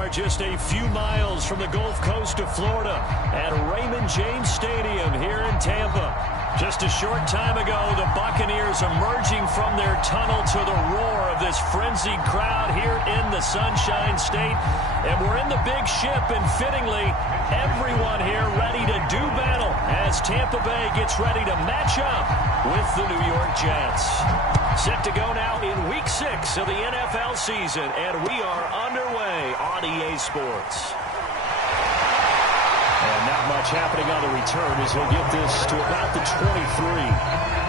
are just a few miles from the Gulf Coast of Florida at Raymond James Stadium here in Tampa. Just a short time ago, the Buccaneers emerging from their tunnel to the roar of this frenzied crowd here in the Sunshine State. And we're in the big ship, and fittingly, everyone here ready to do battle as Tampa Bay gets ready to match up with the New York Jets. Set to go now in Week 6 of the NFL season, and we are underway on EA Sports. And not much happening on the return as he'll get this to about the 23.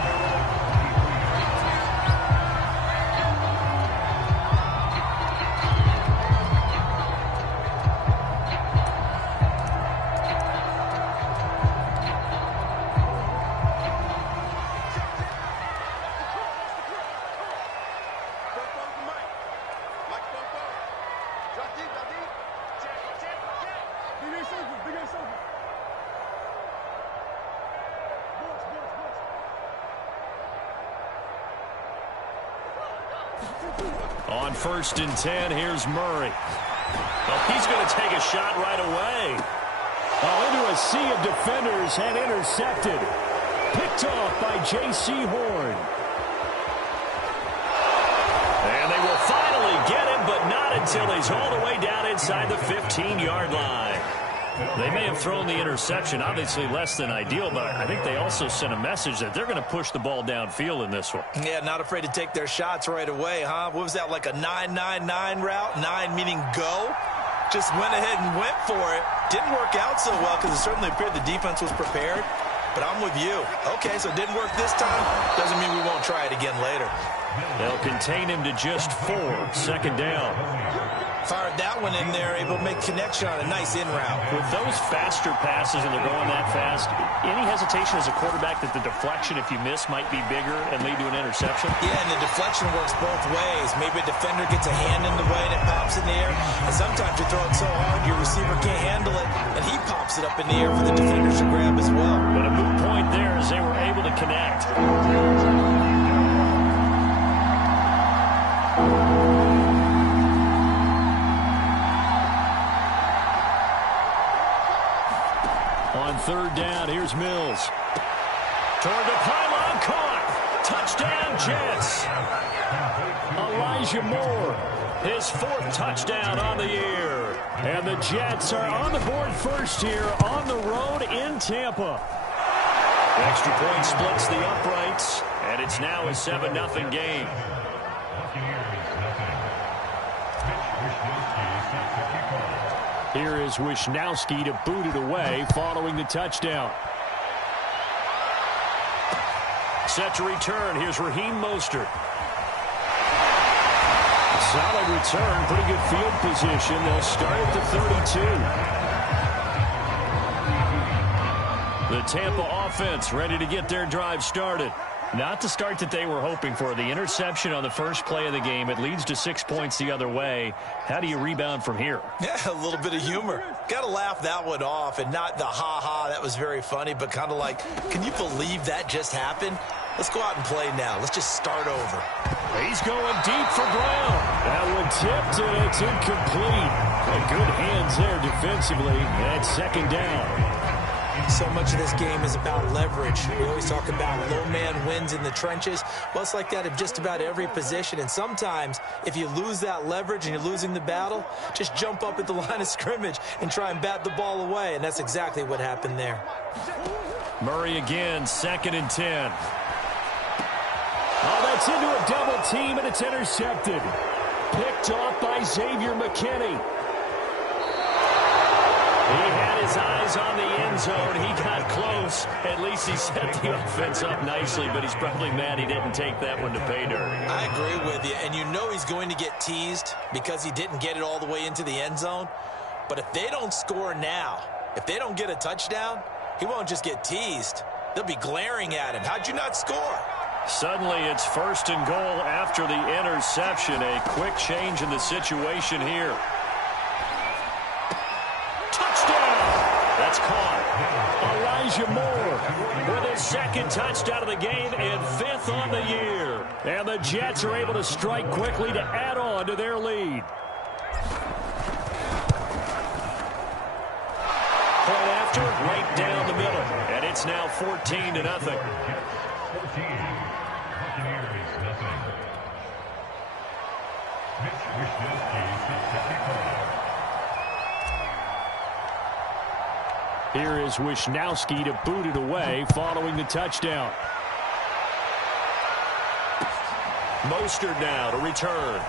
On 1st and 10, here's Murray. Oh, he's going to take a shot right away. Oh, into a sea of defenders and intercepted. Picked off by J.C. Horn. And they will finally get him, but not until he's all the way down inside the 15-yard line. They may have thrown the interception, obviously less than ideal, but I think they also sent a message that they're going to push the ball downfield in this one. Yeah, not afraid to take their shots right away, huh? What was that, like a 9-9-9 route? 9 meaning go? Just went ahead and went for it. Didn't work out so well because it certainly appeared the defense was prepared. But I'm with you. Okay, so it didn't work this time. Doesn't mean we won't try it again later. They'll contain him to just 4. 2nd down. Fired that one in there, able to make connection on a nice in route. With those faster passes and they're going that fast, any hesitation as a quarterback that the deflection, if you miss, might be bigger and lead to an interception? Yeah, and the deflection works both ways. Maybe a defender gets a hand in the way and it pops in the air, and sometimes you throw it so hard your receiver can't handle it, and he pops it up in the air for the defenders to grab as well. But a moot point there as they were able to connect. On 3rd down, here's Mills. Toward the pylon, caught. Touchdown, Jets. Elijah Moore, his 4th touchdown on the year. And the Jets are on the board first here on the road in Tampa. Extra point splits the uprights, and it's now a 7-0 game. Here is Wisnowski to boot it away following the touchdown. Set to return. Here's Raheem Mostert. Solid return. Pretty good field position. They'll start at the 32. The Tampa offense ready to get their drive started. Not the start that they were hoping for. The interception on the first play of the game. It leads to 6 points the other way. How do you rebound from here? Yeah, a little bit of humor. Got to laugh that one off, and not the ha-ha, that was very funny, but kind of like, can you believe that just happened? Let's go out and play now. Let's just start over. He's going deep for Brown. That one tipped, and it's incomplete. Good hands there defensively. And 2nd down. So much of this game is about leverage. We always talk about low man wins in the trenches. Well, it's like that in just about every position. And sometimes, if you lose that leverage and you're losing the battle, just jump up at the line of scrimmage and try and bat the ball away. And that's exactly what happened there. Murray again, 2nd and 10. Oh, that's into a double team, and it's intercepted. Picked off by Xavier McKinney. He had his eyes on the end zone. He got close. At least he set the offense up nicely, but he's probably mad he didn't take that one to pay dirt. I agree with you, and you know he's going to get teased because he didn't get it all the way into the end zone. But if they don't score now, if they don't get a touchdown, he won't just get teased. They'll be glaring at him. How'd you not score? Suddenly it's 1st and goal after the interception. A quick change in the situation here. That's caught. Elijah Moore with his 2nd touchdown of the game and 5th on the year. And the Jets are able to strike quickly to add on to their lead. after, right down the middle. And it's now 14-0. Here is Wishnowski to boot it away following the touchdown. Mostert now to return.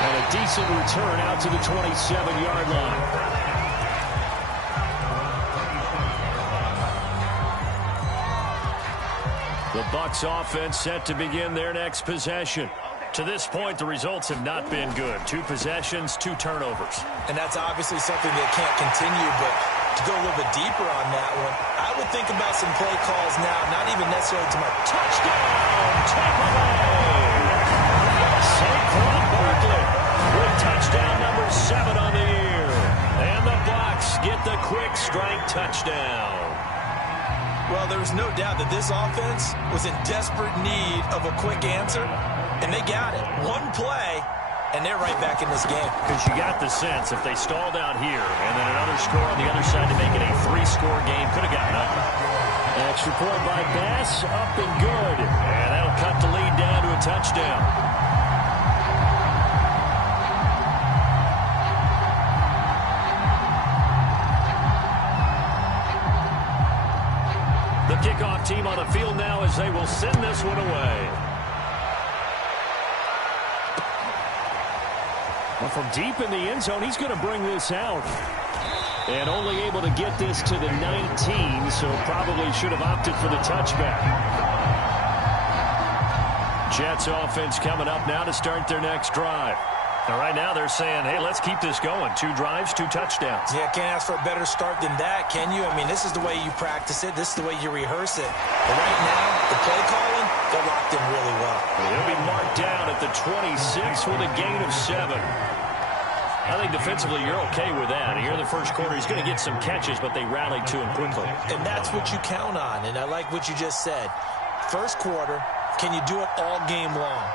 And a decent return out to the 27-yard line. The Bucs offense set to begin their next possession. To this point, the results have not been good. 2 possessions, 2 turnovers. And that's obviously something that can't continue, but to go a little bit deeper on that one, I would think about some play calls now, not even necessarily to my touchdown, Tampa Bay. Saquon Barkley with touchdown number 7 on the year. And the Bucs get the quick strike touchdown. Well, there's no doubt that this offense was in desperate need of a quick answer, and they got it. One play, and they're right back in this game. Because you got the sense if they stalled out here and then another score on the other side to make it a 3-score game, could have gotten up. Extra point by Bass, up and good. And that'll cut the lead down to a touchdown. The kickoff team on the field now as they will send this one away. Well, from deep in the end zone, he's going to bring this out. And only able to get this to the 19, so probably should have opted for the touchback. Jets offense coming up now to start their next drive. And right now they're saying, hey, let's keep this going. 2 drives, 2 touchdowns. Yeah, can't ask for a better start than that, can you? I mean, this is the way you practice it. This is the way you rehearse it. But right now, the play calling, they're locked in really well. He'll be marked down at the 26 with a gain of 7. I think defensively you're okay with that. Here in the first quarter, he's going to get some catches, but they rallied to him quickly. And that's what you count on, and I like what you just said. First quarter, can you do it all game long?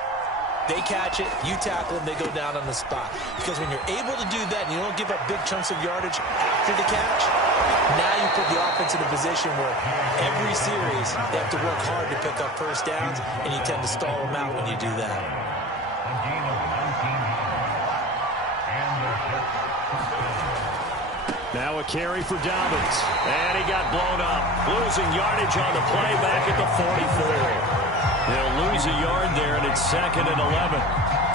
They catch it, you tackle them, they go down on the spot. Because when you're able to do that and you don't give up big chunks of yardage after the catch, now you put the offense in a position where every series they have to work hard to pick up first downs, and you tend to stall them out when you do that. Now a carry for Dobbins. And he got blown up. Losing yardage on the play back at the 44. They'll lose a yard there, and it's 2nd and 11.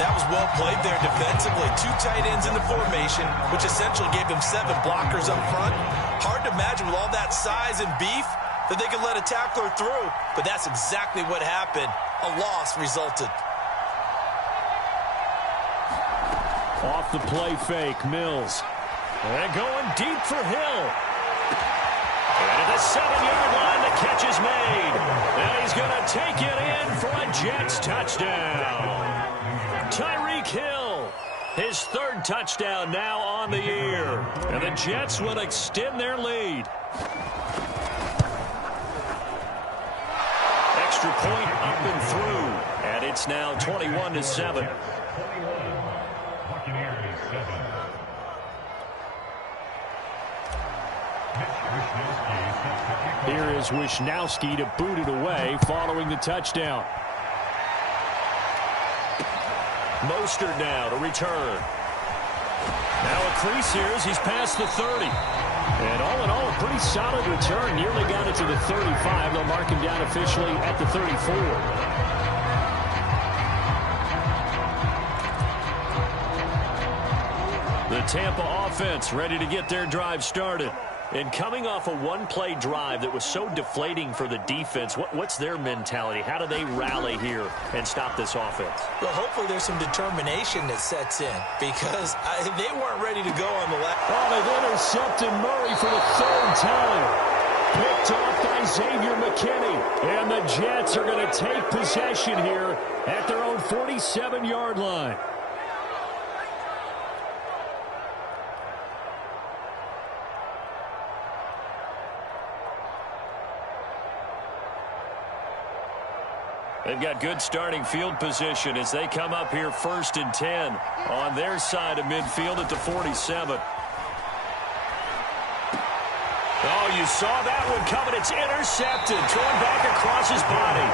That was well played there defensively. 2 tight ends in the formation, which essentially gave them 7 blockers up front. Hard to imagine with all that size and beef that they could let a tackler through. But that's exactly what happened. A loss resulted. Off the play fake, Mills. And going deep for Hill. And at the 7-yard line, the catch is made. And he's going to take it in for a Jets touchdown. Tyreek Hill, his 3rd touchdown now on the year. And the Jets will extend their lead. Extra point up and through. And it's now 21-7. Here is Wishnowski to boot it away following the touchdown. Mostert now to return. Now a crease here as he's past the 30. And all in all, a pretty solid return. Nearly got it to the 35. They'll mark him down officially at the 34. The Tampa offense ready to get their drive started. And coming off a one-play drive that was so deflating for the defense, what's their mentality? How do they rally here and stop this offense? Well, hopefully there's some determination that sets in because they weren't ready to go on the last. Oh, they've intercepted Murray for the 3rd time. Picked off by Xavier McKinney. And the Jets are going to take possession here at their own 47-yard line. They've got good starting field position as they come up here 1st and 10 on their side of midfield at the 47. Oh, you saw that one coming. It's intercepted. Thrown back across his body.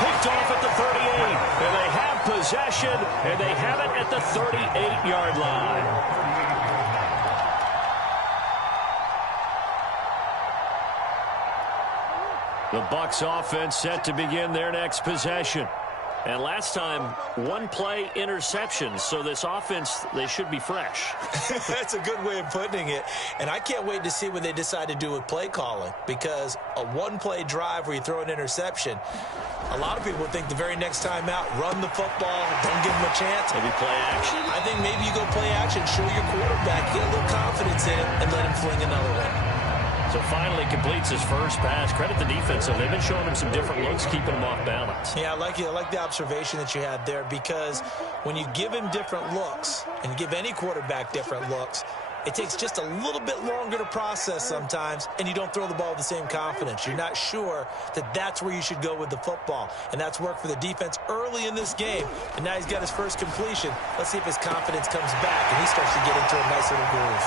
Picked off at the 38. And they have possession, and they have it at the 38-yard line. The Bucs offense set to begin their next possession. And last time, one-play interception. So this offense, they should be fresh. That's a good way of putting it. And I can't wait to see what they decide to do with play calling. Because a one-play drive where you throw an interception, a lot of people think the very next time out, run the football, don't give them a chance. Maybe play action? I think maybe you go play action, show your quarterback, get a little confidence in it, and let him fling another one. So finally completes his first pass. Credit the defense, though. They've been showing him some different looks, keeping him off balance. Yeah, I like the observation that you had there, because when you give him different looks and you give any quarterback different looks, it takes just a little bit longer to process sometimes, and you don't throw the ball with the same confidence. You're not sure that that's where you should go with the football, and that's worked for the defense early in this game. And now he's got his first completion. Let's see if his confidence comes back and he starts to get into a nice little groove.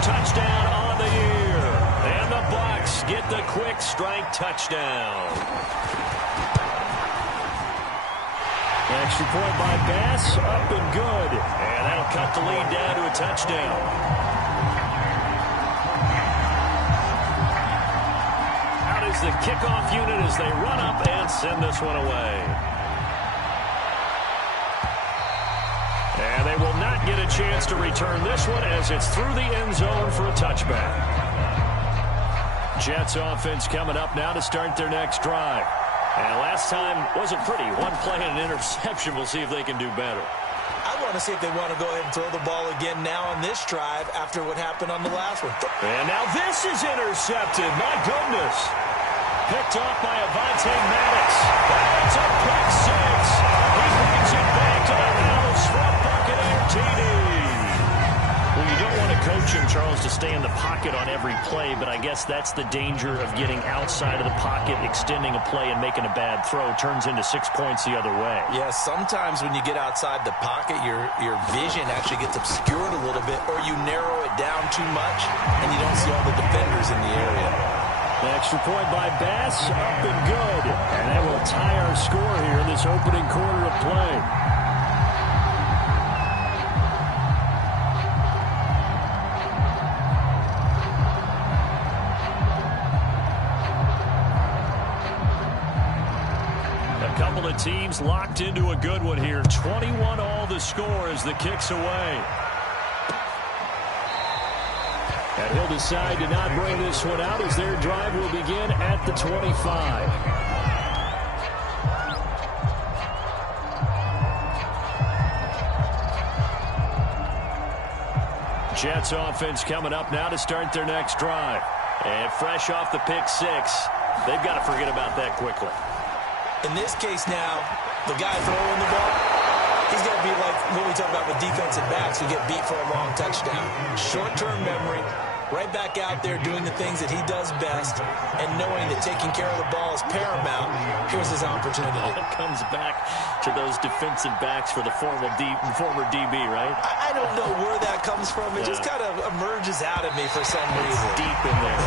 Touchdown on the year. And the Bucs get the quick strike touchdown. Extra point by Bass, up and good. And that'll cut the lead down to a touchdown. Out is the kickoff unit as they run up and send this one away. And they will not get a chance to return this one as it's through the end zone for a touchback. Jets offense coming up now to start their next drive. And last time wasn't pretty. One play and an interception. We'll see if they can do better. I want to see if they want to go ahead and throw the ball again now on this drive after what happened on the last one. And now this is intercepted. My goodness. Picked off by Avonte Maddox. That's a pick six. He brings it back to the house for a Buccaneer TD. Well, you don't want to coach him, Charles, to stay in the pocket on every play, but I guess that's the danger of getting outside of the pocket, extending a play, and making a bad throw. Turns into 6 points the other way. Yeah, sometimes when you get outside the pocket, your vision actually gets obscured a little bit, or you narrow it down too much, and you don't see all the defenders in the area. Extra point by Bass, up and good. And that will tie our score here in this opening quarter of play. A couple of teams locked into a good one here. 21 all the score as the kick's away. And he'll decide to not bring this one out as their drive will begin at the 25. Jets offense coming up now to start their next drive. And fresh off the pick six, they've got to forget about that quickly. In this case now, the guy throwing the ball, he's going to be like what we talk about with defensive backs who get beat for a long touchdown. Short-term memory, right back out there doing the things that he does best, and knowing that taking care of the ball is paramount. Here's his opportunity. It comes back to those defensive backs for the former DB, right? I don't know where that comes from. It just kind of emerges out of me for some reason. It's deep in there.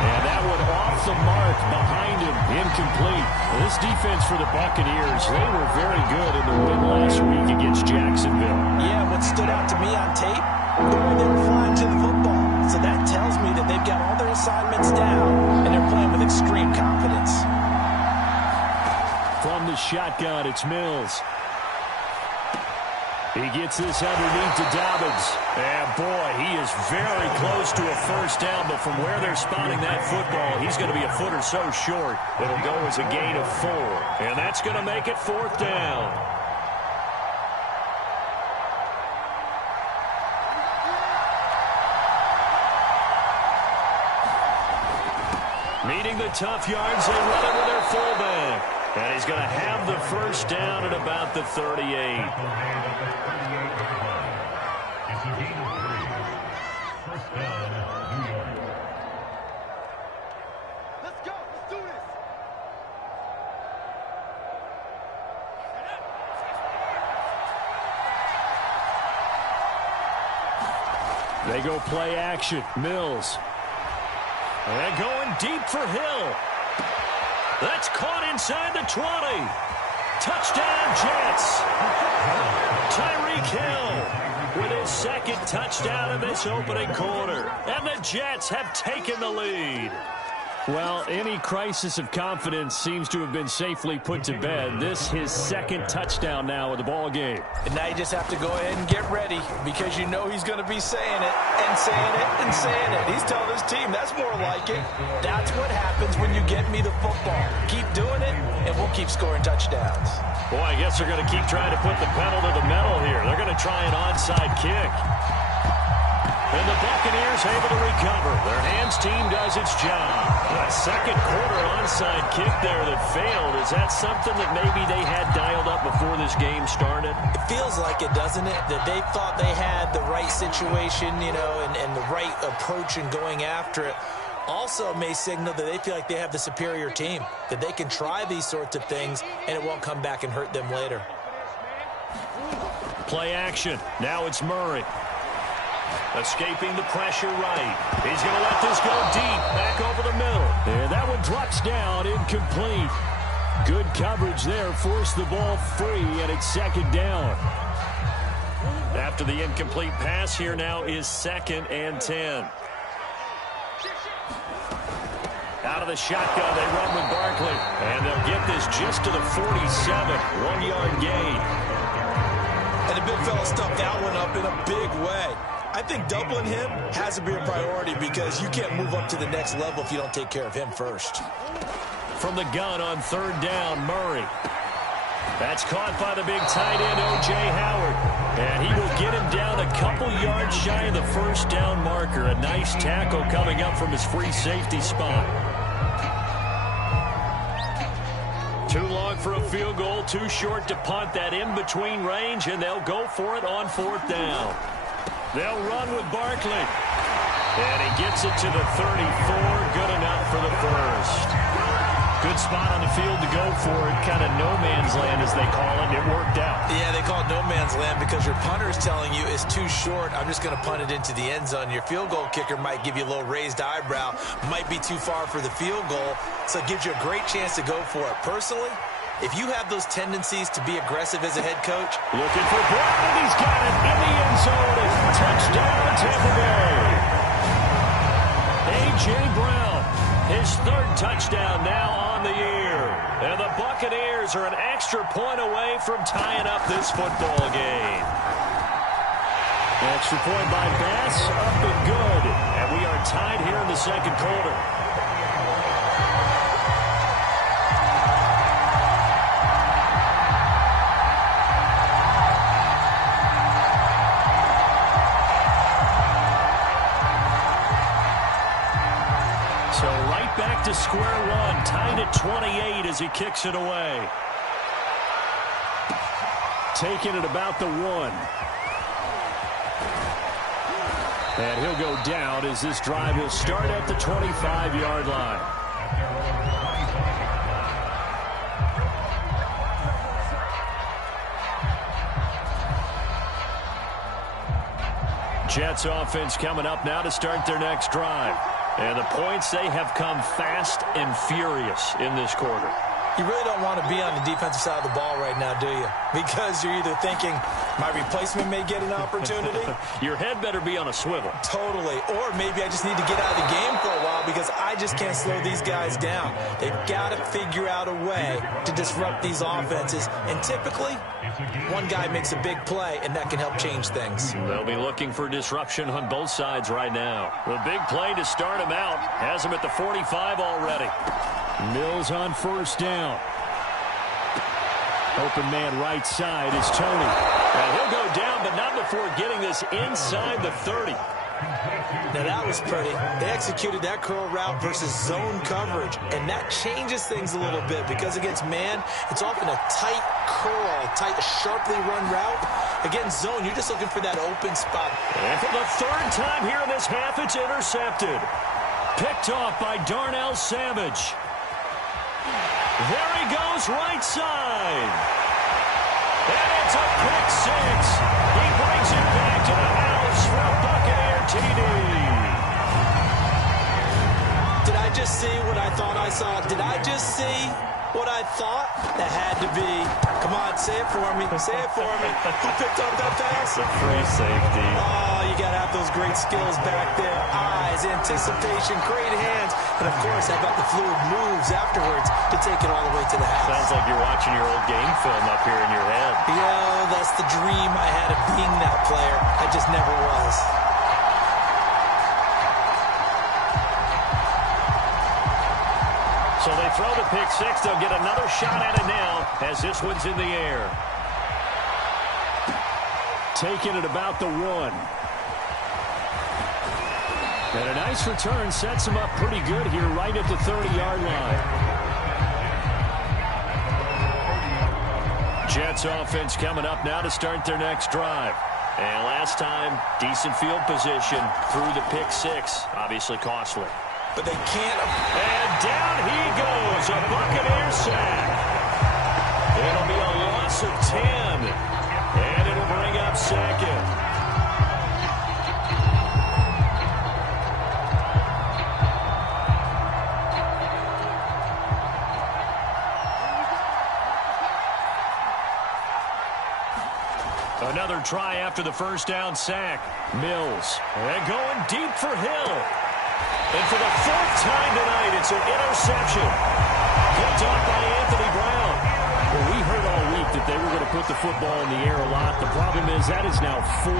And that one off the mark behind him, incomplete. Well, this defense for the Buccaneers, they were very good in the win last week against Jacksonville. Yeah, what stood out to me on tape, the way they were flying to the football. So that tells me that they've got all their assignments down, and they're playing with extreme confidence. From the shotgun, it's Mills. He gets this underneath to Dobbins. And, boy, he is very close to a first down, but from where they're spotting that football, he's going to be a foot or so short. It'll go as a gain of 4, and that's going to make it 4th down. Meeting the tough yards, they run it with their fullback. And he's going to have the first down at about the 38. Let's go. Let's do this. They go play action. Mills. And going deep for Hill. That's caught inside the 20. Touchdown, Jets. Tyreek Hill with his second touchdown in this opening quarter. And the Jets have taken the lead. Well, any crisis of confidence seems to have been safely put to bed. This his second touchdown now of the ball game. And now you just have to go ahead and get ready because you know he's going to be saying it and saying it and saying it. He's telling his team that's more like it. That's what happens when you get me the football. Keep doing it, and we'll keep scoring touchdowns. Boy, I guess they're going to keep trying to put the pedal to the metal here. They're going to try an onside kick. And the Buccaneers able to recover. Their hands team does its job. A second quarter onside kick there that failed. Is that something that maybe they had dialed up before this game started? It feels like it, doesn't it? That they thought they had the right situation, you know, and the right approach in going after it. Also may signal that they feel like they have the superior team, that they can try these sorts of things and it won't come back and hurt them later. Play action. Now it's Murray. Escaping the pressure right. He's going to let this go deep. Back over the middle. And that one drops down. Incomplete. Good coverage there. Forced the ball free, and it's second down. After the incomplete pass, here now is 2nd and 10. Out of the shotgun, they run with Barkley. And they'll get this just to the 47. 1-yard gain. And the big fella stuffed that one up in a big way. I think doubling him has to be a priority because you can't move up to the next level if you don't take care of him first. From the gun on 3rd down, Murray. That's caught by the big tight end, O.J. Howard. And he will get him down a couple yards shy of the first down marker. A nice tackle coming up from his free safety spot. Too long for a field goal, too short to punt. That in-between range, and they'll go for it on 4th down. They'll run with Barkley. And he gets it to the 34. Good enough for the first. Good spot on the field to go for it. Kind of no man's land, as they call it. It worked out. Yeah, they call it no man's land because your punter is telling you it's too short. I'm just going to punt it into the end zone. Your field goal kicker might give you a little raised eyebrow. Might be too far for the field goal. So it gives you a great chance to go for it. Personally, if you have those tendencies to be aggressive as a head coach. Looking for Brown. He's got it in the end zone. Touchdown, Tampa Bay. A.J. Brown, his 3rd touchdown now on the year. And the Buccaneers are an extra point away from tying up this football game. Extra point by Bass, up and good. And we are tied here in the second quarter. So right back to square one, tied at 28 as he kicks it away. Taking it about the 1. And he'll go down as this drive will start at the 25-yard line. Jets offense coming up now to start their next drive. And the points, they have come fast and furious in this quarter. You really don't want to be on the defensive side of the ball right now, do you? Because you're either thinking, my replacement may get an opportunity. Your head better be on a swivel. Totally. Or maybe I just need to get out of the game for a while because I just can't slow these guys down. They've got to figure out a way to disrupt these offenses. And typically, one guy makes a big play, and that can help change things. They'll be looking for disruption on both sides right now. The big play to start him out has him at the 45 already. Mills on 1st down. Open man right side is Tony. And he'll go down, but not before getting this inside the 30. Now that was pretty. They executed that curl route versus zone coverage, and that changes things a little bit because against man, it's often a tight curl, tight, sharply run route. Against zone, you're just looking for that open spot. And for the 3rd time here in this half, it's intercepted. Picked off by Darnell Savage. There he goes, right side. And it's a pick 6. He brings it back to the house for a Buccaneer I saw. Did I just see what I thought? That had to be. Come on, say it for me. Say it for me. Who picked up that pass? The free safety. Oh, you got to have those great skills back there. Eyes, anticipation, great hands. And, of course, how about the fluid moves afterwards to take it all the way to the house? Sounds like you're watching your old game film up here in your head. Yeah, that's the dream I had of being that player. I just never was. So they throw the pick six. They'll get another shot at it now as this one's in the air. Taking it about the 1. And a nice return sets him up pretty good here right at the 30-yard line. Jets offense coming up now to start their next drive. And last time, decent field position through the pick six. Obviously costly. But they can't. And down he goes. A Buccaneer sack. It'll be a loss of 10. And it'll bring up second. Another try after the first down sack. Mills. And going deep for Hill. And for the 4th time tonight, it's an interception. Picked off by Anthony Brown. Well, we heard all week that they were going to put the football in the air a lot. The problem is that is now 4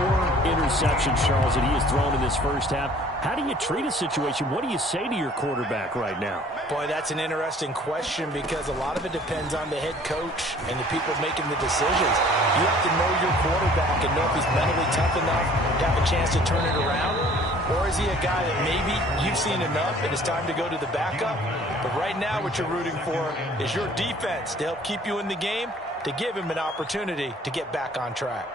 interceptions, Charles, that he has thrown in this first half. How do you treat a situation? What do you say to your quarterback right now? Boy, that's an interesting question because a lot of it depends on the head coach and the people making the decisions. You have to know your quarterback and know if he's mentally tough enough to have a chance to turn it around. Or is he a guy that maybe you've seen enough and it's time to go to the backup? But right now what you're rooting for is your defense to help keep you in the game, to give him an opportunity to get back on track.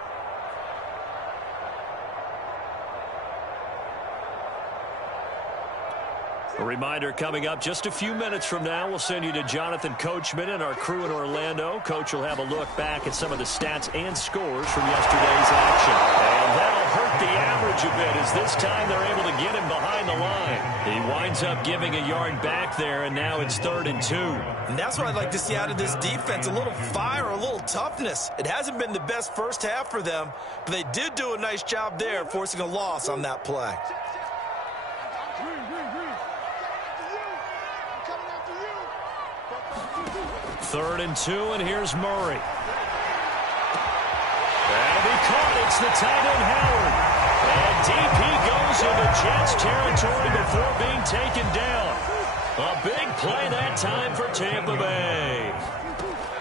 A reminder coming up just a few minutes from now. We'll send you to Jonathan Coachman and our crew in Orlando. Coach will have a look back at some of the stats and scores from yesterday's action. And that'll hurt the average a bit as this time they're able to get him behind the line. He winds up giving a yard back there, and now it's 3rd and 2. And that's what I'd like to see out of this defense, a little fire, a little toughness. It hasn't been the best first half for them, but they did do a nice job there forcing a loss on that play. 3rd and 2, and here's Murray. That'll be caught. It's the tight end, Howard. And deep he goes into Jets territory before being taken down. A big play that time for Tampa Bay.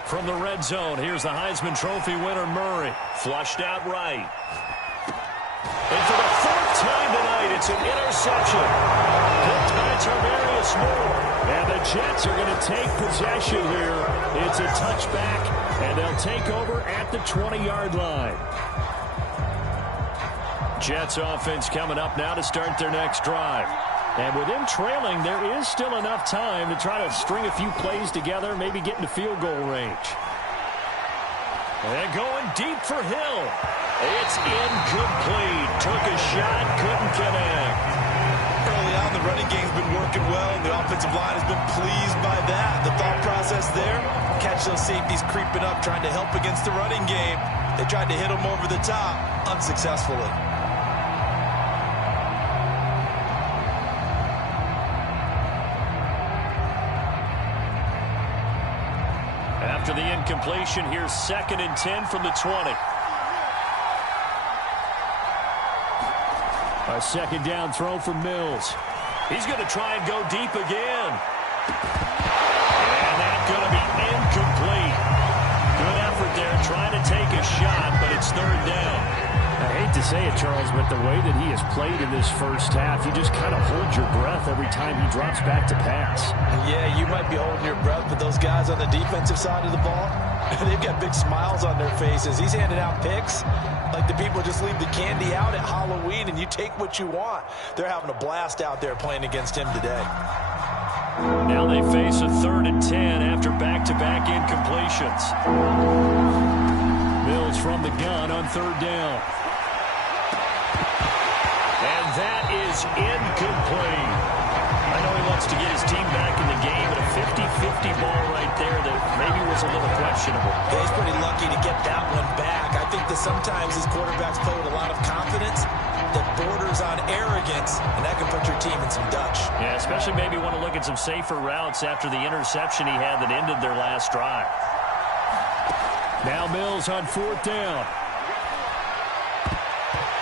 From the red zone, here's the Heisman Trophy winner, Murray. Flushed out right. And for the 4th time tonight, it's an interception. Picked by Tarvarius Moore. And the Jets are going to take possession here. It's a touchback, and they'll take over at the 20-yard line. Jets offense coming up now to start their next drive. And with them trailing, there is still enough time to try to string a few plays together, maybe get into field goal range. And going deep for Hill. It's incomplete. Took a shot, couldn't connect. Early on, the running game's been working well, and the offensive line has been pleased by that. The thought process there, catch those safeties creeping up, trying to help against the running game. They tried to hit them over the top, unsuccessfully. After the incompletion, here's 2nd and 10 from the 20. A 2nd down throw for Mills. He's going to try and go deep again. And that's going to be incomplete. Good effort there trying to take a shot, but it's 3rd down. I hate to say it, Charles, but the way that he has played in this first half, you just kind of hold your breath every time he drops back to pass. Yeah, you might be holding your breath, but those guys on the defensive side of the ball, they've got big smiles on their faces. He's handing out picks like the people just leave the candy out at Halloween and you take what you want. They're having a blast out there playing against him today. Now they face a 3rd and 10 after back-to-back incompletions. Mills from the gun on 3rd down. And that is incomplete. I know he wants to get his team back in the game, but a 50-50 ball right there that maybe was a little questionable. Yeah, he's pretty lucky to get that one back. I think that sometimes these quarterbacks play with a lot of confidence that borders on arrogance, and that can put your team in some Dutch. Yeah, especially maybe want to look at some safer routes after the interception he had that ended their last drive. Now Mills on 4th down.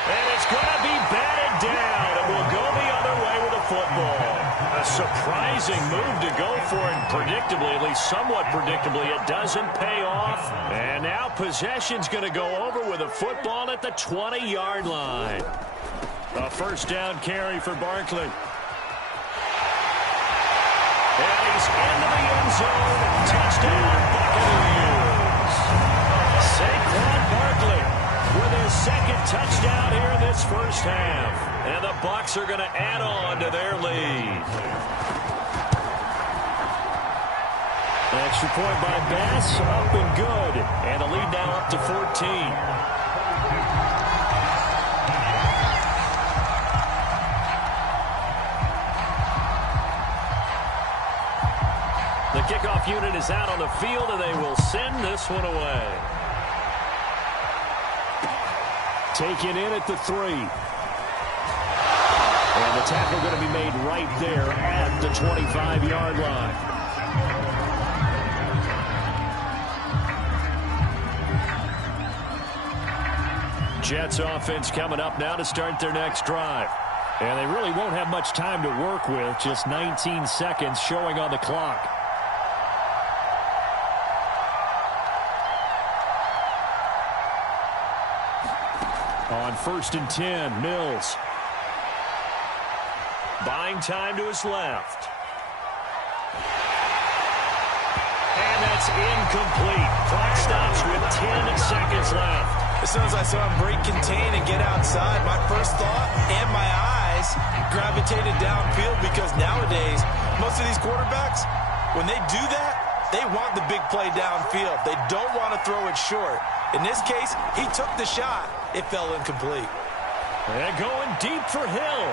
And it's going to be batted down, and we'll go the other way with the football. A surprising move to go for it, and predictably, at least somewhat predictably, it doesn't pay off. And now possession's going to go over with a football at the 20-yard line. A first down carry for Barkley. And he's into the end zone. Touchdown, Buccaneers. Saquon Barkley with his second touchdown here in this first half. And the Bucs are going to add on to their lead. Extra point by Bass, up and good. And the lead now up to 14. The kickoff unit is out on the field, and they will send this one away. Taken in at the 3. And the tackle going to be made right there at the 25-yard line. Jets offense coming up now to start their next drive. And they really won't have much time to work with, just 19 seconds showing on the clock. On 1st and 10, Mills. Buying time to his left. And that's incomplete. Clock stops with 10 seconds left. As soon as I saw him break contain and get outside, my first thought and my eyes gravitated downfield, because nowadays, most of these quarterbacks, when they do that, they want the big play downfield. They don't want to throw it short. In this case, he took the shot. It fell incomplete. And going deep for Hill.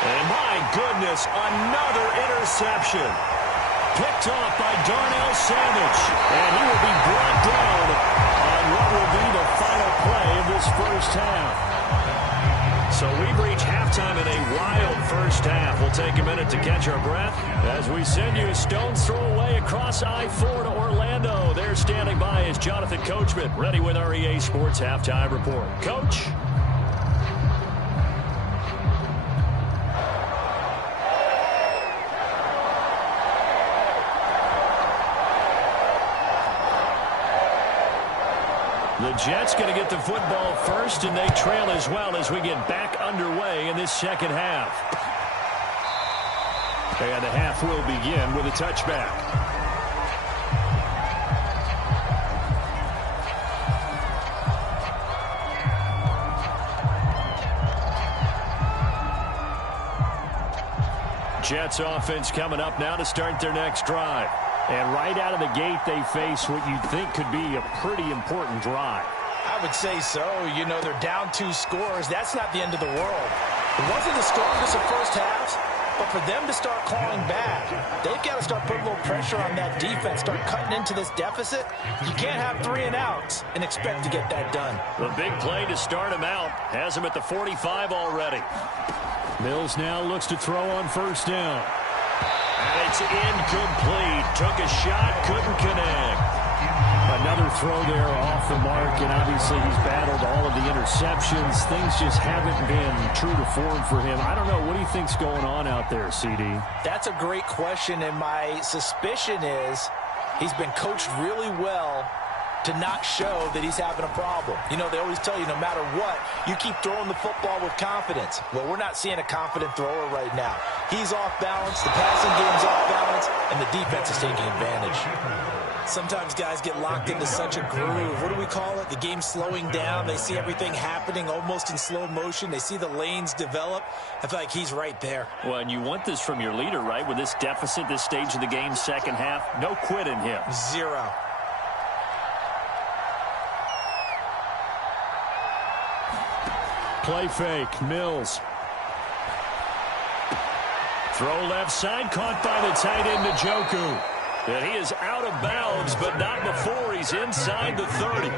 And my goodness, another interception. Picked off by Darnell Savage. And he will be brought down on what will be the final play of this first half. So we've reached halftime in a wild first half. We'll take a minute to catch our breath as we send you a stone's throw away across I-4 to Orlando. There standing by is Jonathan Coachman, ready with our EA Sports Halftime Report. Coach? The Jets going to get the football first, and they trail as well as we get back underway in this second half. And the half will begin with a touchback. Jets offense coming up now to start their next drive. And right out of the gate, they face what you'd think could be a pretty important drive. I would say so. You know, they're down 2 scores. That's not the end of the world. It wasn't the strongest of first halves, but for them to start clawing back, they've got to start putting a little pressure on that defense, start cutting into this deficit. You can't have 3 and outs and expect to get that done. The big play to start him out has him at the 45 already. Mills now looks to throw on first down. And it's incomplete. Took a shot, couldn't connect. Another throw there off the mark, and obviously he's battled all of the interceptions. Things just haven't been true to form for him. I don't know. What do you think's going on out there, CD? That's a great question, and my suspicion is he's been coached really well to not show that he's having a problem. You know, they always tell you no matter what, you keep throwing the football with confidence. Well, we're not seeing a confident thrower right now. He's off balance, the passing game's off balance, and the defense is taking advantage. Sometimes guys get locked into such a groove. What do we call it? The game's slowing down. They see everything happening almost in slow motion. They see the lanes develop. I feel like he's right there. Well, and you want this from your leader, right? With this deficit, this stage of the game, second half, no quit in him. 0. Play fake, Mills. Throw left side, caught by the tight end, Njoku. And he is out of bounds, but not before he's inside the 30.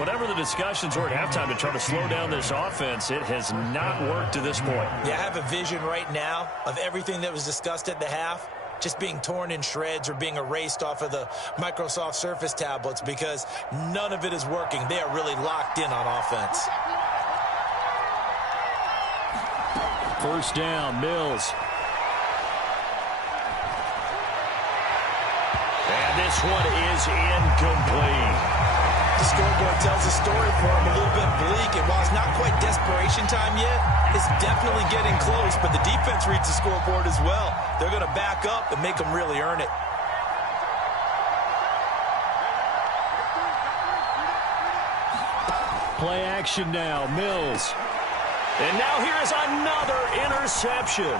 Whatever the discussions were at halftime to try to slow down this offense, it has not worked to this point. Yeah, I have a vision right now of everything that was discussed at the half just being torn in shreds or being erased off of the Microsoft Surface tablets because none of it is working. They are really locked in on offense. First down, Mills. And this one is incomplete. The scoreboard tells a story for him, a little bit bleak, and while it's not quite desperation time yet, it's definitely getting close, but the defense reads the scoreboard as well. They're going to back up and make them really earn it. Play action now, Mills. And now here is another interception.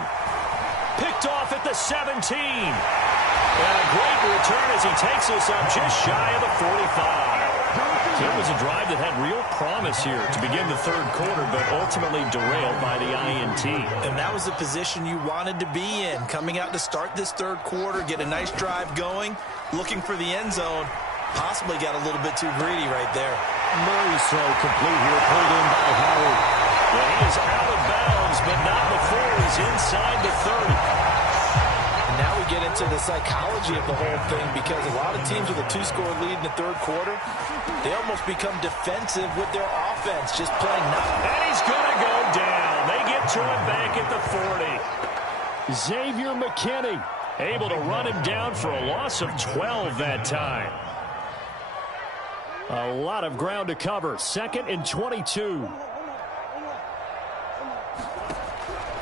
Picked off at the 17. And a great return as he takes us up just shy of the 45. It was a drive that had real promise here to begin the third quarter, but ultimately derailed by the INT. And that was the position you wanted to be in, coming out to start this third quarter, get a nice drive going, looking for the end zone. Possibly got a little bit too greedy right there. Murray's throw complete here, pulled in by Howard. Yeah, he is out of bounds, but not before he's inside the 30. Now we get into the psychology of the whole thing because a lot of teams with a two-score lead in the third quarter, they almost become defensive with their offense, just playing nothing. And he's going to go down. They get to him back at the 40. Xavier McKinney able to run him down for a loss of 12 that time. A lot of ground to cover. 2nd and 22.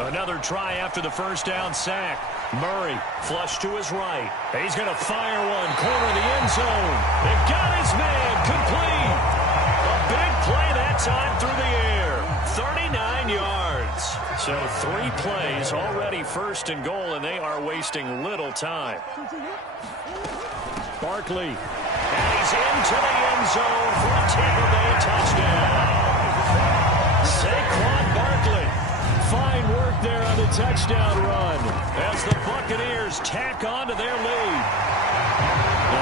Another try after the first down sack. Murray flush to his right. He's going to fire one. Corner of the end zone. They've got his man. Complete. A big play that time through the air. 39 yards. So 3 plays already first and goal, and they are wasting little time. Barkley. And he's into the end zone for a Tampa Bay touchdown. Saquon Barkley. Fine work there on the touchdown run as the Buccaneers tack on to their lead.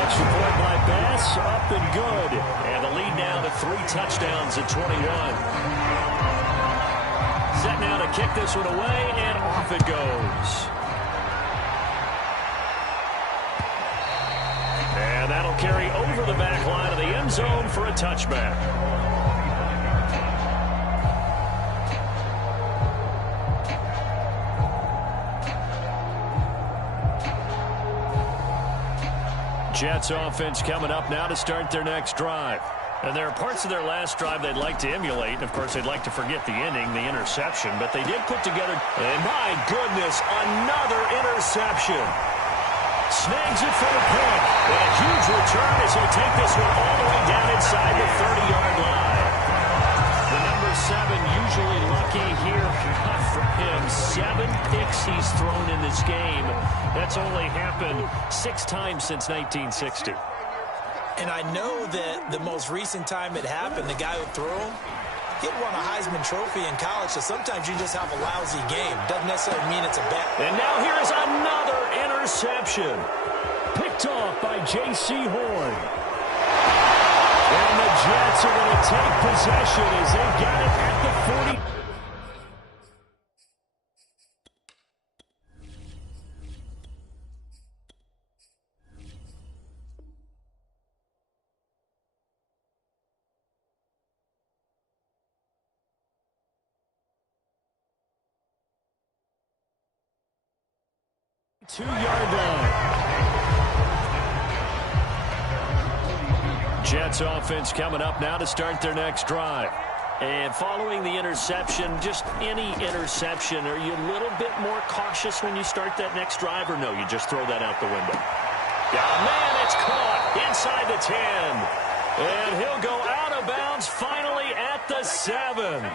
Extra point by Bass, up and good. And the lead now to 3 touchdowns at 21. Set now to kick this one away, and off it goes. And that'll carry over the back line of the end zone for a touchback. Jets offense coming up now to start their next drive. And there are parts of their last drive they'd like to emulate. And, of course, they'd like to forget the ending, the interception. But they did put together, and my goodness, another interception. Snags it for the pick. And a huge return as he'll take this one all the way down inside the 30-yard line. The number 7 usually lucky here. Not for him. 7 picks he's thrown in this game. That's only happened 6 times since 1960. And I know that the most recent time it happened, the guy who threw him, he won a Heisman Trophy in college, so sometimes you just have a lousy game. Doesn't necessarily mean it's a bad. And now here is another interception. Picked off by J.C. Horn. And the Jets are going to take possession as they got it at the 40. Two-yard line. Jets offense coming up now to start their next drive. And following the interception, just any interception, are you a little bit more cautious when you start that next drive, or no, you just throw that out the window? Yeah, man, it's caught inside the 10. And he'll go out of bounds finally at the 7.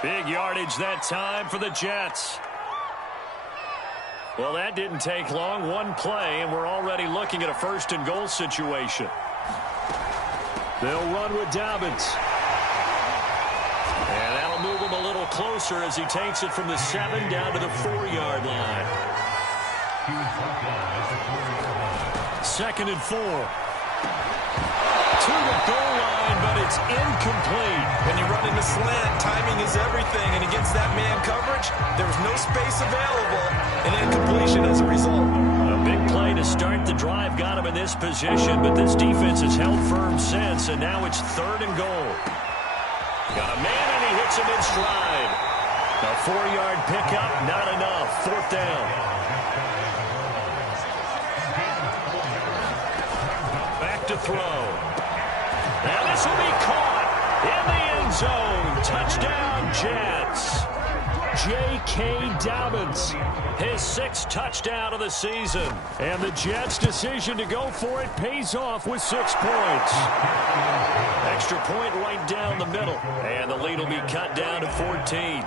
Big yardage that time for the Jets. Well, that didn't take long. 1 play, and we're already looking at a first and goal situation. They'll run with Dobbins. And that'll move them a little closer as he takes it from the 7 down to the 4-yard line. 2nd and 4. To the goal line, but it's incomplete. When you run into slant, timing is everything. And against that man coverage, there was no space available. And incompletion as a result. A big play to start the drive got him in this position, but this defense has held firm since, and now it's 3rd and goal. Got a man, and he hits him in stride. A 4-yard pickup, not enough. 4th down. Back to throw. Now this will be caught in the end zone. Touchdown, Jets. J.K. Dobbins, his 6th touchdown of the season. And the Jets' decision to go for it pays off with 6 points. Extra point right down the middle. And the lead will be cut down to 14.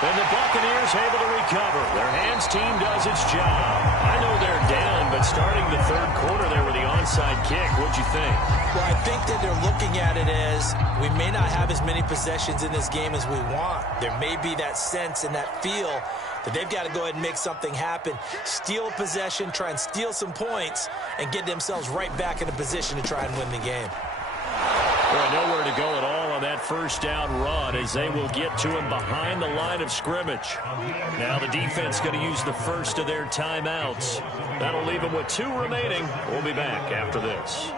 And the Buccaneers able to recover. Their hands team does its job. I know they're down, but starting the 3rd quarter there with the onside kick, what'd you think? Well, I think that they're looking at it as we may not have as many possessions in this game as we want. There may be that sense and that feel that they've got to go ahead and make something happen. Steal a possession, try and steal some points, and get themselves right back in a position to try and win the game. Well, nowhere to go at all on that 1st down run as they will get to him behind the line of scrimmage. Now the defense going to use the first of their timeouts. That'll leave them with 2 remaining. We'll be back after this.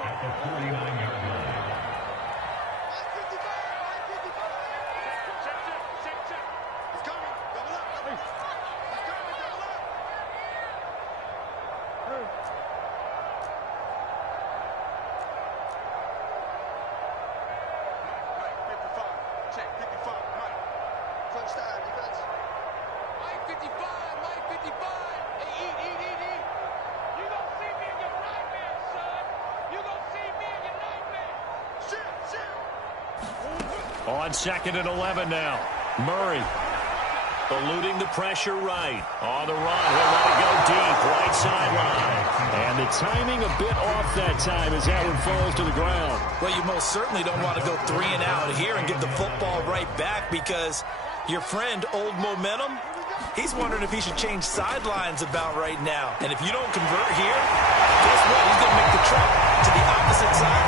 On 2nd and 11 now. Murray eluding the pressure right. On the run. He'll let it go deep. Right sideline. And the timing a bit off that time as that one falls to the ground. Well, you most certainly don't want to go 3 and out here and get the football right back because your friend, Old Momentum, he's wondering if he should change sidelines about right now. And if you don't convert here, guess what? He's going to make the trek to the opposite side.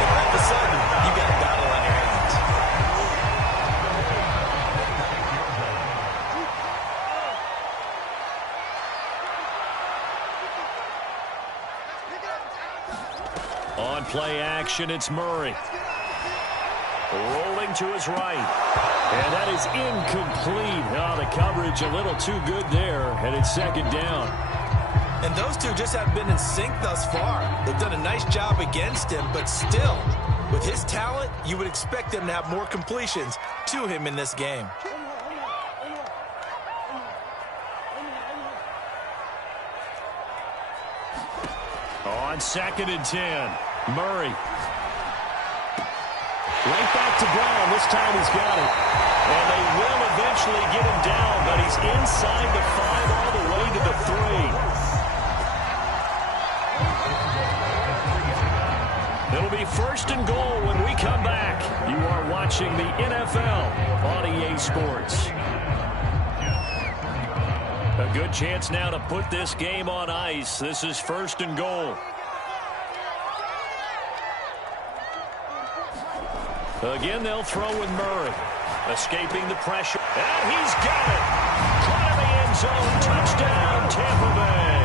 And all of a sudden, you got a battle on your hands. On play action, it's Murray. Rolling to his right. And that is incomplete. Oh, the coverage a little too good there. And it's 2nd down. And those two just haven't been in sync thus far. They've done a nice job against him, but still, with his talent, you would expect them to have more completions to him in this game. On 2nd and 10, Murray. Right back to Brown. This time he's got it. And they will eventually get him down, but he's inside the 5 all the way to the 3. It'll be 1st and goal when we come back. You are watching the NFL on EA Sports. A good chance now to put this game on ice. This is 1st and goal. Again, they'll throw with Murray. Escaping the pressure. And he's got it. Caught in the end zone. Touchdown, Tampa Bay.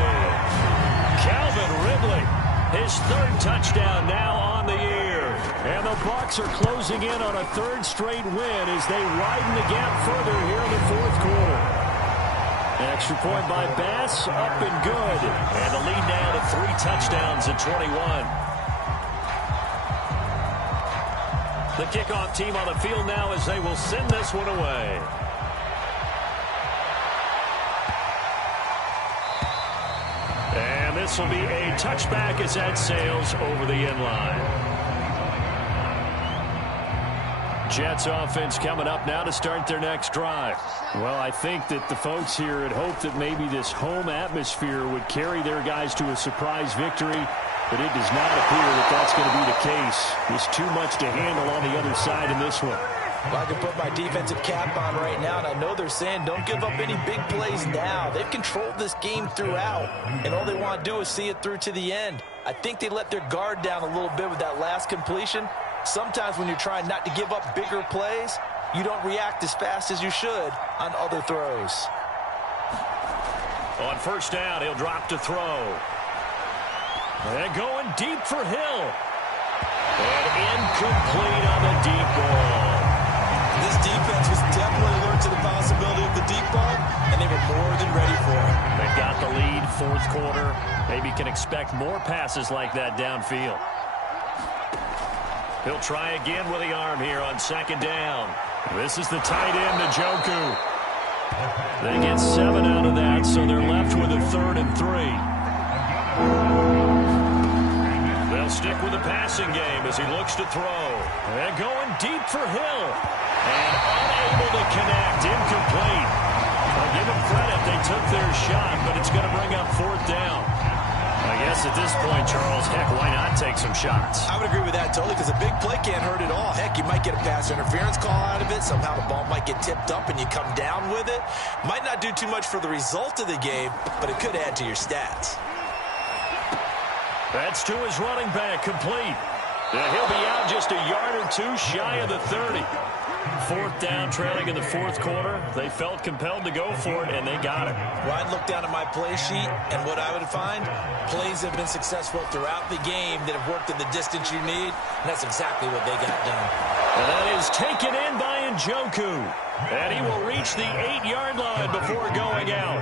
Calvin Ridley. His 3rd touchdown now on the year. And the Bucs are closing in on a 3rd straight win as they widen the gap further here in the 4th quarter. Extra point by Bass, up and good. And the lead now to 3 touchdowns at 21. The kickoff team on the field now as they will send this one away. And this will be a touchback as that sails over the end line. Jets offense coming up now to start their next drive. Well, I think that the folks here had hoped that maybe this home atmosphere would carry their guys to a surprise victory. But it does not appear that that's going to be the case. There's too much to handle on the other side in this one. Well, I can put my defensive cap on right now, and I know they're saying don't give up any big plays now. They've controlled this game throughout, and all they want to do is see it through to the end. I think they let their guard down a little bit with that last completion. Sometimes when you're trying not to give up bigger plays, you don't react as fast as you should on other throws. On first down, he'll drop to throw. And going deep for Hill. And incomplete on the deep ball. This defense was definitely alert to the possibility of the deep ball, and they were more than ready for it. They've got the lead, fourth quarter. Maybe can expect more passes like that downfield. He'll try again with the arm here on second down. This is the tight end, Njoku. They get 7 out of that, so they're left with a 3rd and 3. They'll stick with the passing game as he looks to throw. And going deep for Hill. And unable to connect, incomplete. I'll give them credit, they took their shot, but it's going to bring up 4th down. I guess at this point, Charles, heck, why not take some shots? I would agree with that totally, because a big play can't hurt at all. Heck, you might get a pass interference call out of it. Somehow the ball might get tipped up and you come down with it. Might not do too much for the result of the game, but it could add to your stats. That's to his running back, complete. He'll be out just a yard or two shy of the 30. 4th down, trailing in the fourth quarter. They felt compelled to go for it, and they got it. Well, I'd look down at my play sheet, and what I would find, plays have been successful throughout the game that have worked in the distance you need, and that's exactly what they got done. And that is taken in by Njoku. And he will reach the 8-yard line before going out.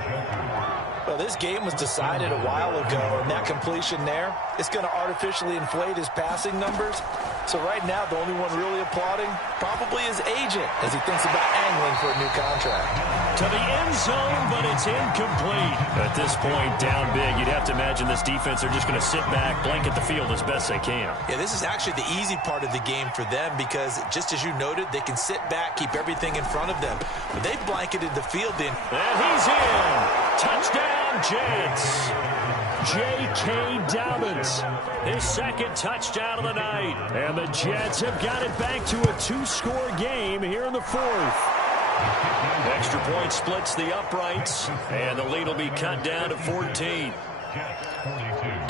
Well, this game was decided a while ago, and that completion there, it's going to artificially inflate his passing numbers. So right now, the only one really applauding probably his agent as he thinks about angling for a new contract. To the end zone, but it's incomplete. At this point, down big, you'd have to imagine this defense, they're just going to sit back, blanket the field as best they can. Yeah, this is actually the easy part of the game for them because, just as you noted, they can sit back, keep everything in front of them. But they've blanketed the field in. And he's in. Touchdown, Jets. J.K. Dobbins, his 2nd touchdown of the night. And the Jets have got it back to a 2-score game here in the 4th. Extra point splits the uprights, and the lead will be cut down to 14.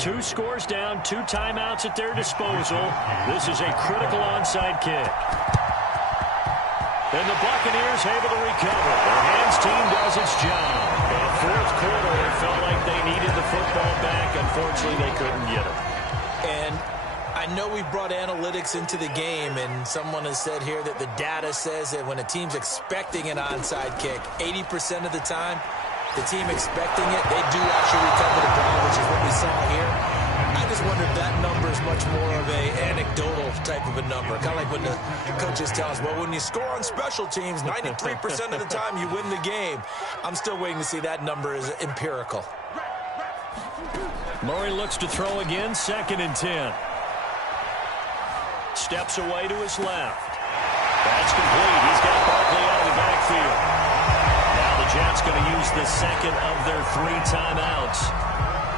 2 scores down, 2 timeouts at their disposal. This is a critical onside kick. And the Buccaneers able to recover. Their hands team does its job. In the fourth quarter, it felt like they needed the football back. Unfortunately, they couldn't get it. And I know we've brought analytics into the game, and someone has said here that the data says that when a team's expecting an onside kick, 80% of the time, the team expecting it, they do actually recover the ball, which is what we saw here. I just wonder if that number is much more of a anecdotal type of a number. Kind of like when the coaches tell us, well, when you score on special teams, 93% of the time you win the game. I'm still waiting to see that number is empirical. Murray looks to throw again, 2nd and 10. Steps away to his left. That's complete. He's got Barkley out of the backfield. Now the Jets going to use the 2nd of their 3 timeouts.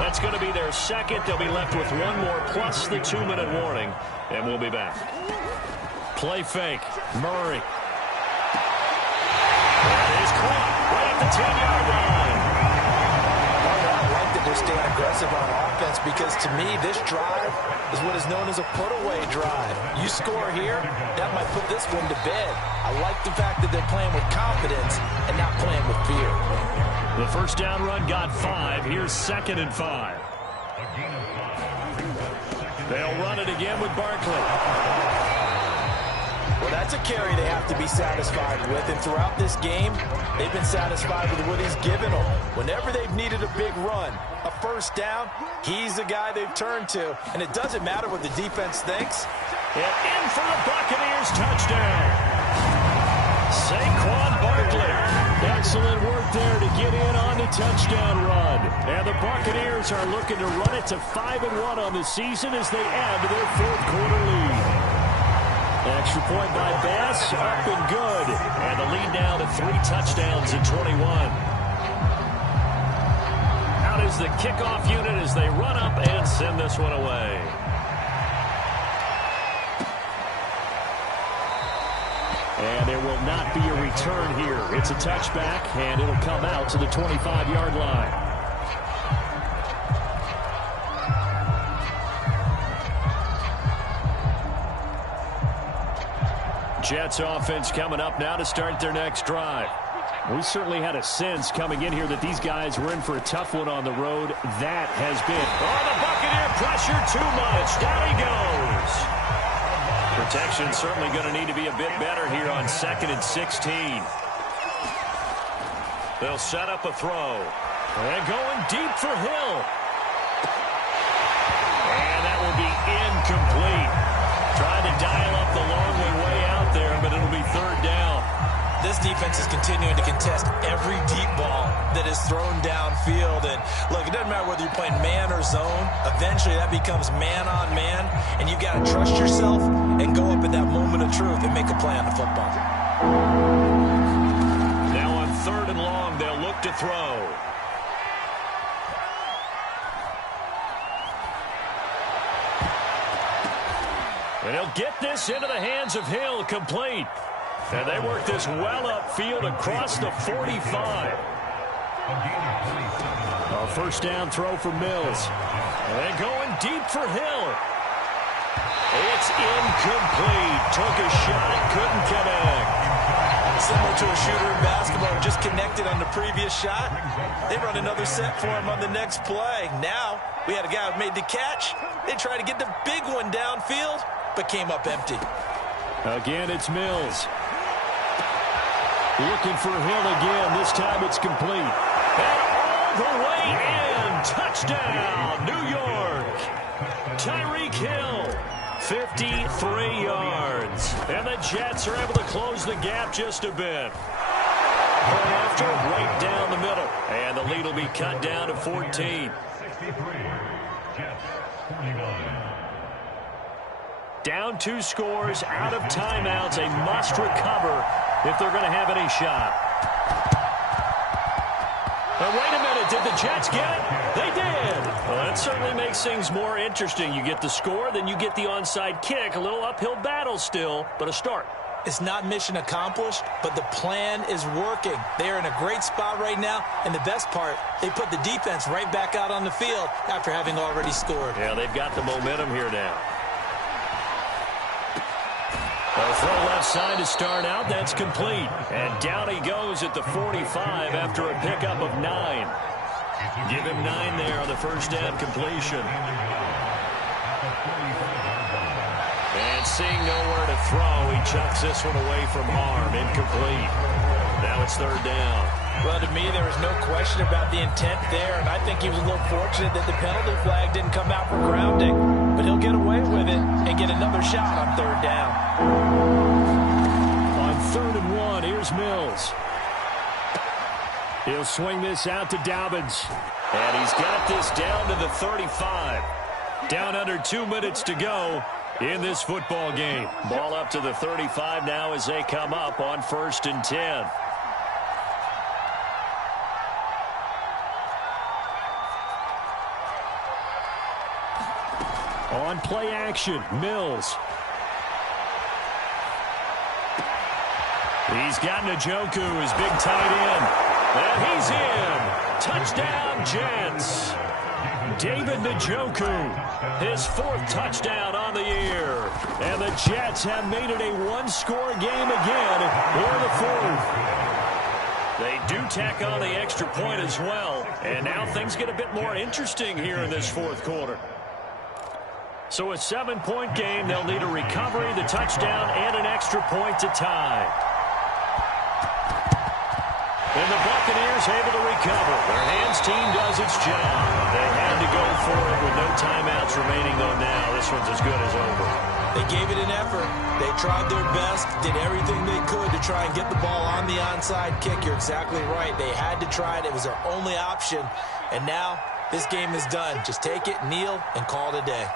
That's going to be their 2nd. They'll be left with 1 more plus the 2-minute warning. And we'll be back. Play fake. Murray. That is caught right at the 10-yard line. I like that they're staying aggressive on offense because, to me, this drive is what is known as a put-away drive. You score here, that might put this one to bed. I like the fact that they're playing with confidence and not playing with fear. The first down run got 5. Here's 2nd and 5. They'll run it again with Barkley. Well, that's a carry they have to be satisfied with. And throughout this game, they've been satisfied with what he's given them. Whenever they've needed a big run, a first down, he's the guy they've turned to. And it doesn't matter what the defense thinks. And in for the Buccaneers touchdown. Saquon Barkley. Excellent work there to get in on the touchdown run. And the Buccaneers are looking to run it to 5-1 on the season as they add to their 4th quarter lead. Extra point by Bass, up and good. And the lead now to 3 touchdowns in 21. Out is the kickoff unit as they run up and send this one away. And there will not be a return here. It's a touchback, and it'll come out to the 25-yard line. Jets offense coming up now to start their next drive. We certainly had a sense coming in here that these guys were in for a tough one on the road. That has been. Oh, the Buccaneer pressure too much. Down he goes. Protection certainly going to need to be a bit better here on 2nd and 16. They'll set up a throw. And going deep for Hill. And that will be incomplete. Trying to dial up the long way out there, but it'll be 3rd down. This defense is continuing to contest every deep ball that is thrown downfield. And, look, it doesn't matter whether you're playing man or zone. Eventually, that becomes man-on-man, and you've got to trust yourself and go up at that moment of truth and make a play on the football. Now on 3rd and long, they'll look to throw. And he'll get this into the hands of Hill, complete. And they work this well upfield across the 45. A 1st down throw for Mills. And going deep for Hill. It's incomplete. Took a shot, couldn't connect. Similar to a shooter in basketball, just connected on the previous shot. They run another set for him on the next play. Now, we had a guy who made the catch. They tried to get the big one downfield, but came up empty. Again, it's Mills. Looking for Hill again. This time it's complete. And all the way in. Touchdown, New York. Tyreek Hill, 53 yards. And the Jets are able to close the gap just a bit. After right down the middle. And the lead will be cut down to 14. 63, Jets, 49. Down 2 scores, out of timeouts, a must recover if they're going to have any shot. But wait a minute, did the Jets get it? They did. Well, that certainly makes things more interesting. You get the score, then you get the onside kick. A little uphill battle still, but a start. It's not mission accomplished, but the plan is working. They are in a great spot right now, and the best part, they put the defense right back out on the field after having already scored. Yeah, they've got the momentum here now. A throw left side to start out. That's complete. And down he goes at the 45 after a pickup of 9. Give him 9 there on the 1st down completion. And seeing nowhere to throw, he chucks this one away from harm. Incomplete. Now it's 3rd down. Well, to me, there was no question about the intent there, and I think he was a little fortunate that the penalty flag didn't come out for grounding. But he'll get away with it and get another shot on 3rd down. On 3rd and 1, here's Mills. He'll swing this out to Dobbins. And he's got this down to the 35. Down under 2 minutes to go in this football game. Ball up to the 35 now as they come up on 1st and 10. On play action, Mills. He's got Njoku, his big tight end. And he's in. Touchdown, Jets. David Njoku, his 4th touchdown on the year. And the Jets have made it a 1-score game again for the 4th. They do tack on the extra point as well. And now things get a bit more interesting here in this 4th quarter. So a 7-point game. They'll need a recovery, the touchdown, and an extra point to tie. And the Buccaneers able to recover. Their hands team does its job. They had to go for it with no timeouts remaining, though now. This one's as good as over. They gave it an effort. They tried their best, did everything they could to try and get the ball on the onside kick. You're exactly right. They had to try it. It was their only option. And now this game is done. Just take it, kneel, and call it a day.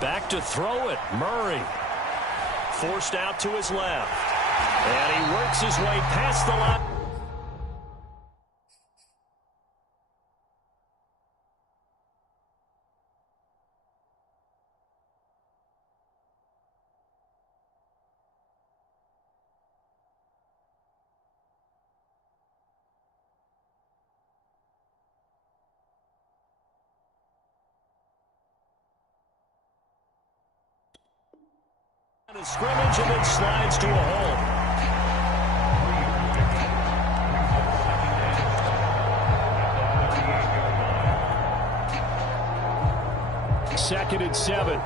Back to throw it. Murray. Forced out to his left. And he works his way past the line. A scrimmage and then slides to a hole. Second and 7.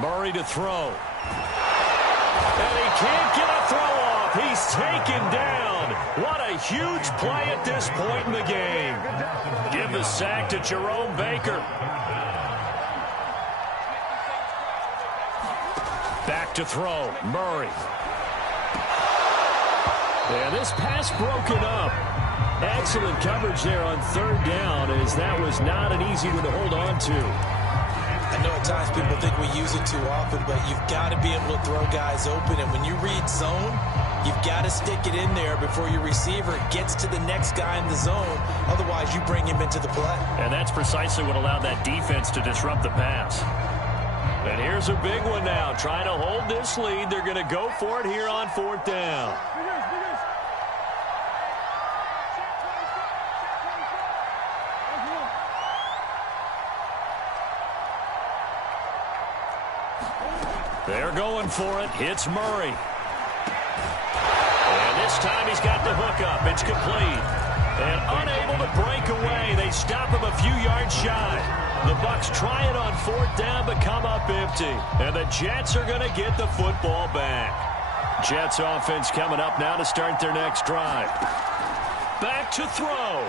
Murray to throw. And he can't get a throw off. He's taken down. What a huge play at this point in the game. Give the sack to Jerome Baker. Back to throw. Murray. And this pass broken up. Excellent coverage there on third down, as that was not an easy one to hold on to. I know at times people think we use it too often, but you've got to be able to throw guys open. And when you read zone, you've got to stick it in there before your receiver gets to the next guy in the zone. Otherwise, you bring him into the play. And that's precisely what allowed that defense to disrupt the pass. And here's a big one now. Trying to hold this lead. They're going to go for it here on fourth down. They're going for it. Hits Murray. And this time he's got the hook up. It's complete. And unable to break away. They stop him a few yards shy. The Bucs try it on fourth down, but come up empty. And the Jets are going to get the football back. Jets offense coming up now to start their next drive. Back to throw.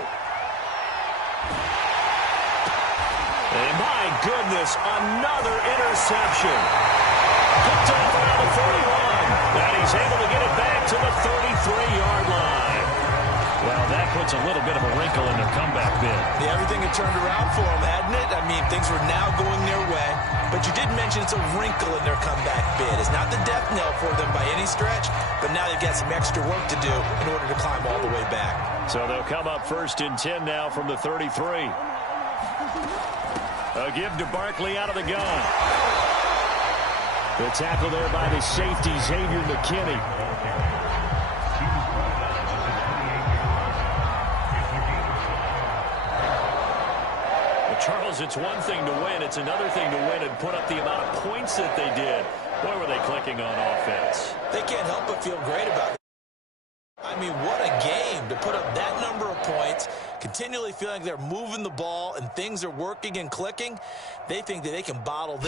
And my goodness, another interception. Picked off around the 41. And he's able to get it back to the 33-yard line. Well, that puts a little bit of a wrinkle in their comeback bid. Yeah, everything had turned around for them, hadn't it? I mean, things were now going their way. But you did mention it's a wrinkle in their comeback bid. It's not the death knell for them by any stretch, but now they've got some extra work to do in order to climb all the way back. So they'll come up 1st and 10 now from the 33. A give to Barkley out of the gun. The tackle there by the safety, Xavier McKinney. Well, Charles, it's one thing to win. It's another thing to win and put up the amount of points that they did. Boy, were they clicking on offense. They can't help but feel great about it. I mean, what a game to put up that number of points, continually feeling like they're moving the ball and things are working and clicking. They think that they can bottle this.